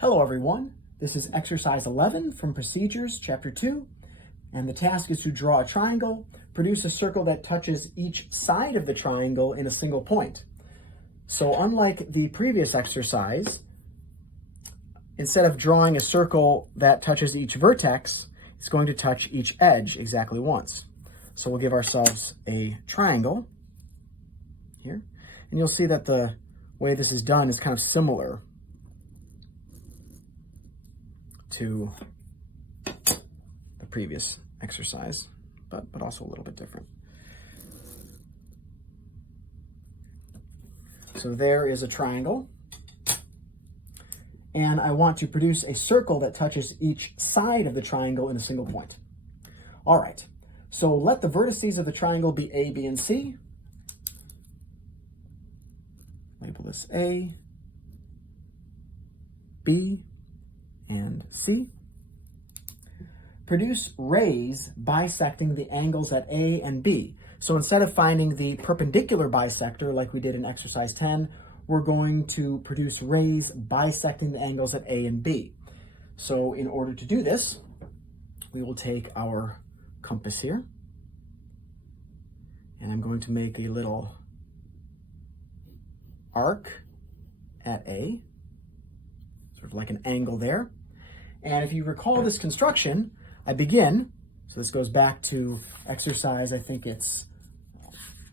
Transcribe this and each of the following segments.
Hello everyone, this is exercise 11 from Procedures, Chapter 2, and the task is to draw a triangle, produce a circle that touches each side of the triangle in a single point. So unlike the previous exercise, instead of drawing a circle that touches each vertex, it's going to touch each edge exactly once. So we'll give ourselves a triangle here, and you'll see that the way this is done is kind of similar to the previous exercise, but also a little bit different. So there is a triangle, and I want to produce a circle that touches each side of the triangle in a single point. All right, so let the vertices of the triangle be A, B, and C. Label this A, B, and C. Produce rays bisecting the angles at A and B. So instead of finding the perpendicular bisector like we did in exercise 10, we're going to produce rays bisecting the angles at A and B. So in order to do this, we will take our compass here, and I'm going to make a little arc at A, sort of like an angle there. And if you recall this construction, I begin, so this goes back to exercise, I think it's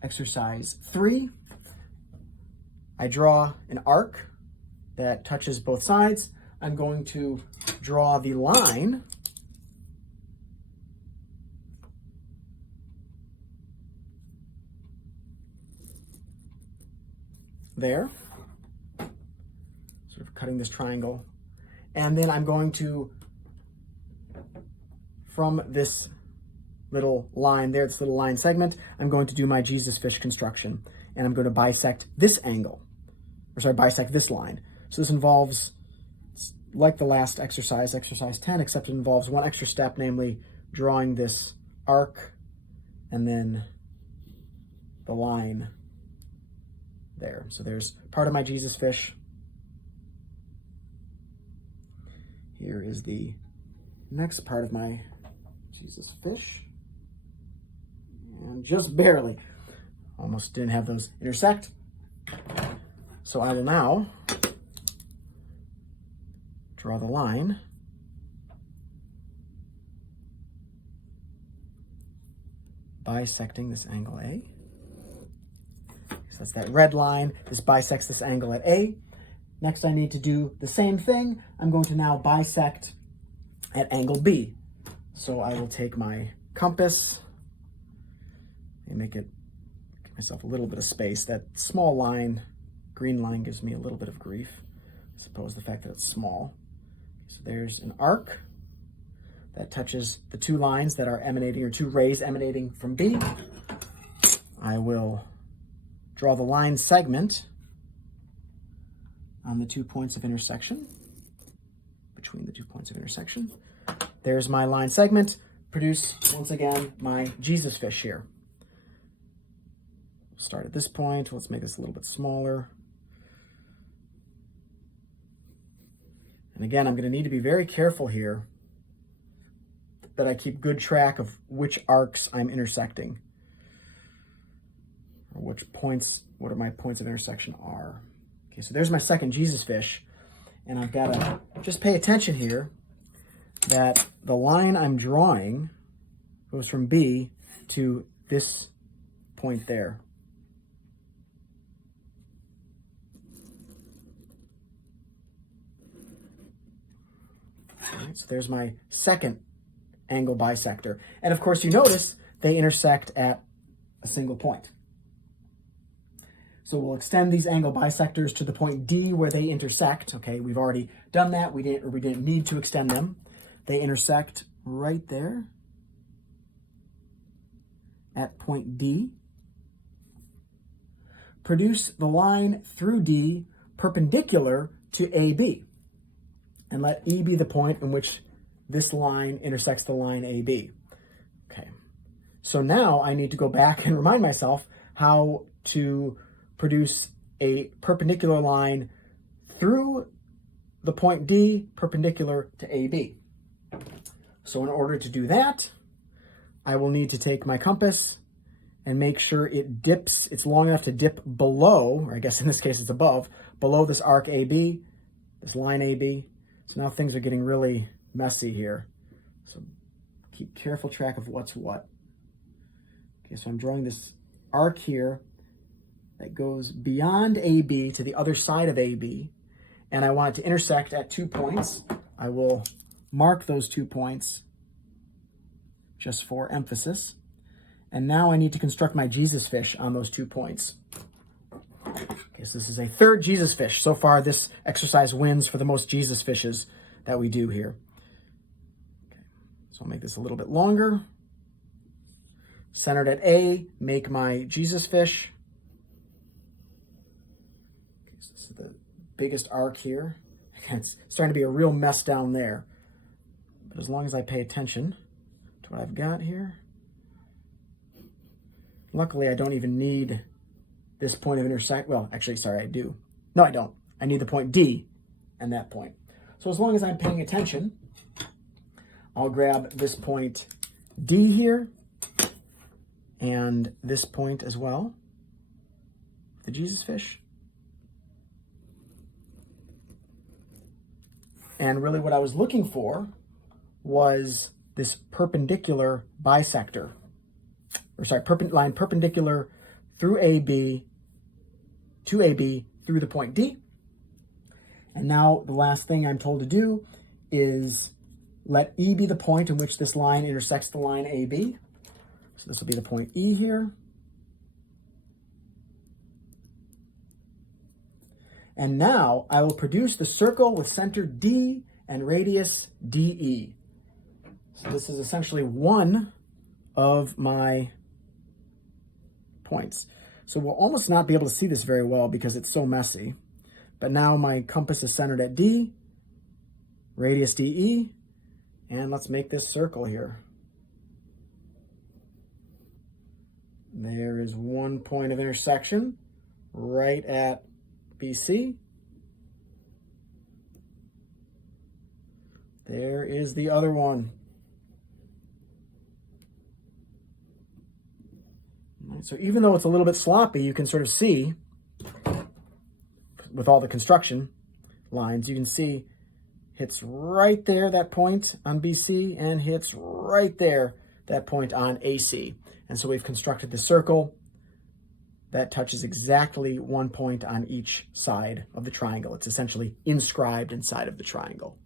exercise 3. I draw an arc that touches both sides. I'm going to draw the line there, sort of cutting this triangle. And then I'm going to, from this little line there, this little line segment, I'm going to do my Jesus fish construction. And I'm going to bisect this angle, bisect this line. So this involves, like the last exercise, exercise 10, except it involves one extra step, namely drawing this arc and then the line there. So there's part of my Jesus fish. Here is the next part of my Jesus fish. And just barely, almost didn't have those intersect. So I will now draw the line bisecting this angle A. So that's that red line. This bisects this angle at A. Next, I need to do the same thing. I'm going to now bisect at angle B. So I will take my compass and give myself a little bit of space. That small line, green line, gives me a little bit of grief. I suppose the fact that it's small. So there's an arc that touches the two lines that are emanating, or two rays emanating from B. I will draw the line segment on the 2 points of intersection, between the 2 points of intersection. There's my line segment. Produce, once again, my Jesus fish here. Start at this point. Let's make this a little bit smaller. And again, I'm going to need to be very careful here that I keep good track of which arcs I'm intersecting, or which points, what are my points of intersection are. Okay, so there's my second Jesus fish, and I've got to just pay attention here that the line I'm drawing goes from B to this point there. All right, so there's my second angle bisector. And of course, you notice they intersect at a single point. So we'll extend these angle bisectors to the point D where they intersect. Okay, we've already done that. We didn't need to extend them. They intersect right there at point D. Produce the line through D perpendicular to AB. And let E be the point in which this line intersects the line AB. Okay, so now I need to go back and remind myself how to produce a perpendicular line through the point D perpendicular to AB. So in order to do that, I will need to take my compass and make sure it dips, it's long enough to dip below, or I guess in this case it's above, below this arc AB, this line AB. So now things are getting really messy here. So keep careful track of what's what. Okay, so I'm drawing this arc here that goes beyond AB to the other side of AB, and I want it to intersect at 2 points. I will mark those 2 points just for emphasis. And now I need to construct my Jesus fish on those 2 points. Okay, so this is a third Jesus fish. So far, this exercise wins for the most Jesus fishes that we do here. Okay, so I'll make this a little bit longer. Centered at A, make my Jesus fish. Okay, so this is the biggest arc here. It's starting to be a real mess down there. But as long as I pay attention to what I've got here. Luckily, I don't even need this point of intersect. Well, actually, sorry, I do. No, I don't. I need the point D and that point. So as long as I'm paying attention, I'll grab this point D here and this point as well, the Jesus fish. And really what I was looking for was this perpendicular bisector. Line perpendicular through AB, to AB, through the point D. And now the last thing I'm told to do is let E be the point in which this line intersects the line AB. So this will be the point E here. And now I will produce the circle with center D and radius DE. So this is essentially one of my points. So we'll almost not be able to see this very well because it's so messy. But now my compass is centered at D, radius DE, and let's make this circle here. There is one point of intersection right at BC. There is the other one. So even though it's a little bit sloppy, you can sort of see with all the construction lines, you can see hits right there, that point on BC, and hits right there, that point on AC. And so we've constructed the circle that touches exactly 1 point on each side of the triangle. It's essentially inscribed inside of the triangle.